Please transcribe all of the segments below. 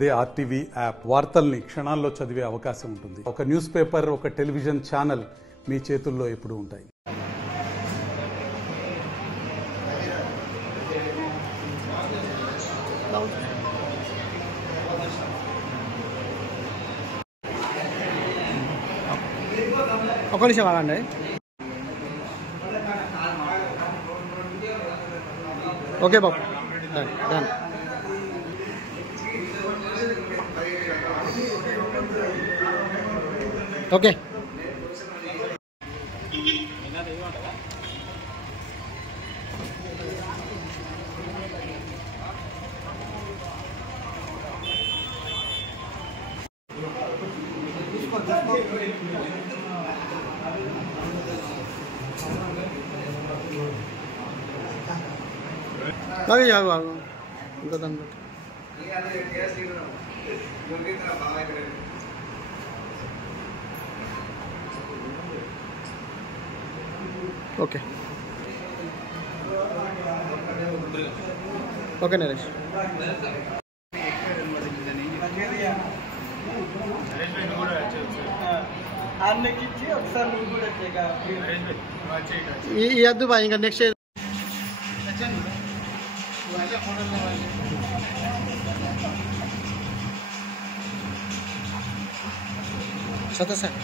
అదే RTV app వార్తల్ని క్షణాల్లో చదివే అవకాశం ఉంటుంది. ఒక న్యూస్ పేపర్, ఒక టెలివిజన్ ఛానల్ మీ చేతుల్లో ఎప్పుడూ ఉంటాయి. ఒక నిమిషం ఆగండి. ఓకే బాబు, డన్. ఓకే, ఆగు ఇంకా దాన్ని ఓకే ఓకే నరేష్. ఈ వద్దు బా, ఇంకా నెక్స్ట్ సత్ sir.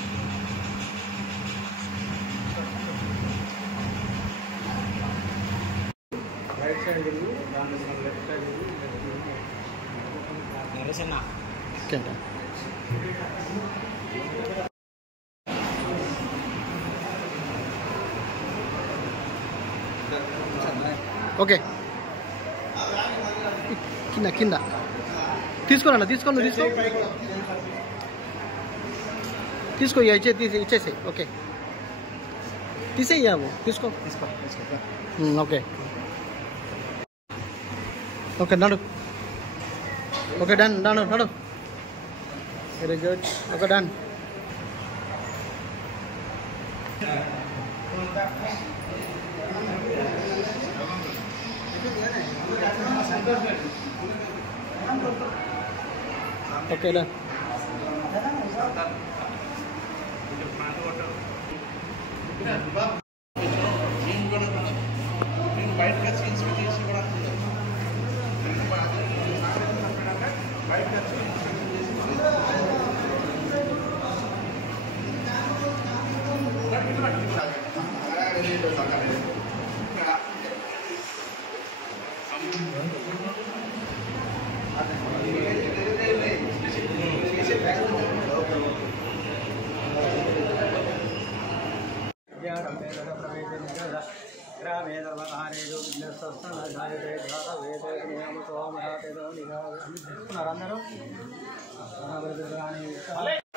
Right side left side okay. కింద కింద తీసుకోనన్నా, తీసుకోండి, తీసుకో ఇచ్చేసేయి. ఓకే, తీసేయాము, తీసుకో. ఓకే ఓకే, నడు. Okay, done. నడు. Very good. Okay, done. Okay, done.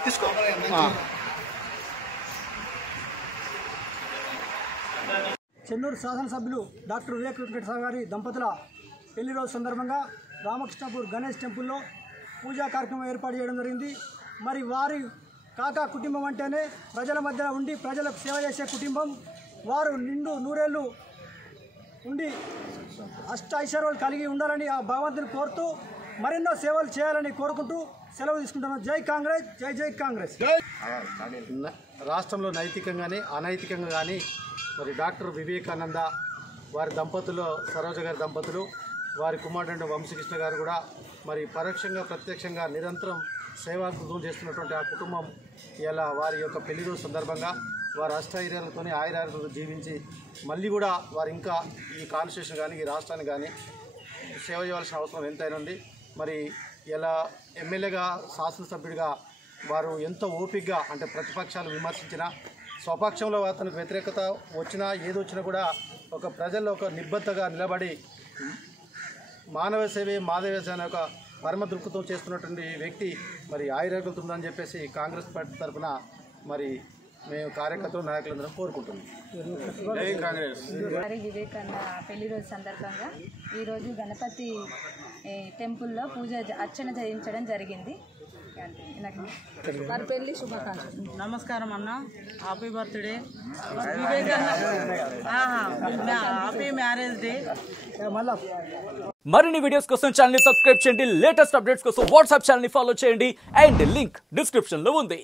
తీసుకో. చెన్నూరు శాసనసభ్యులు డాక్టర్ వివేక్ వెంకటేశ్వర గారి దంపతుల పెళ్లి రోజు సందర్భంగా రామకృష్ణపూర్ గణేష్ టెంపుల్లో పూజా కార్యక్రమం ఏర్పాటు చేయడం జరిగింది. మరి వారి కాకా కుటుంబం అంటేనే ప్రజల మధ్య ఉండి ప్రజలకు సేవ చేసే కుటుంబం. వారు నిండు నూరేళ్ళు ఉండి ఐశ్వర్యాలు కలిగి ఉండాలని ఆ భగవంతుని కోరుతూ మరెన్నో సేవలు చేయాలని కోరుకుంటూ సెలవు తీసుకుంటున్నాం. జై కాంగ్రెస్, జై జై కాంగ్రెస్. రాష్ట్రంలో నైతికంగానే అనైతికంగా కానీ మరి డాక్టర్ వివేకానంద వారి దంపతులు, సరోజ గారి దంపతులు, వారి కుమారుడు వంశీకృష్ణ గారు కూడా మరి పరోక్షంగా ప్రత్యక్షంగా నిరంతరం సేవాకృతం చేస్తున్నటువంటి ఆ కుటుంబం ఇలా వారి యొక్క పెళ్లి రోజు సందర్భంగా వారి అష్టైర్యాలతో ఆయురారోగ్యాలతో జీవించి మళ్ళీ కూడా వారు ఇంకా ఈ కాన్స్టిట్యూషన్ కానీ ఈ రాష్ట్రానికి కానీ సేవ చేయాల్సిన అవసరం ఎంతైనా ఉంది. మరి ఇలా ఎమ్మెల్యేగా, శాసనసభ్యుడిగా వారు ఎంతో ఓపికగా, అంటే ప్రతిపక్షాలు విమర్శించినా, స్వపక్షంలో అతనికి వ్యతిరేకత వచ్చినా, ఏదొచ్చినా కూడా ఒక ప్రజల్లో ఒక నిబద్ధతగా నిలబడి మానవ సేవే మాధవ సేవ అనే ఒక పరమ దృక్పథం చేస్తున్నటువంటి వ్యక్తి మరి ఆయురారోగ్యాలతో ఉందని చెప్పేసి కాంగ్రెస్ పార్టీ తరఫున మరి మేము కార్యకర్తలు, నాయకులందరం కోరుకుంటున్నాం. జై కాంగ్రెస్. వివేకానంద పెళ్లి రోజు సందర్భంగా ఈరోజు గణపతి టెంపుల్లో అర్చన చేయించడం జరిగింది. అంతే నాకు వారి పెళ్లి శుభాకాంక్షలు. నమస్కారం అన్న, హ్యాపీ బర్త్డే వివేకన్న, హ్యాపీ మ్యారేజ్ డే. మరిన్ని వీడియోస్ కోసం ఛానల్ ని సబ్స్క్రైబ్ చేయండి, లేటెస్ట్ అప్డేట్స్ కోసం వాట్సాప్ ఛానల్ ని ఫాలో చేయండి అండ్ లింక్ డిస్క్రిప్షన్ లో ఉంది.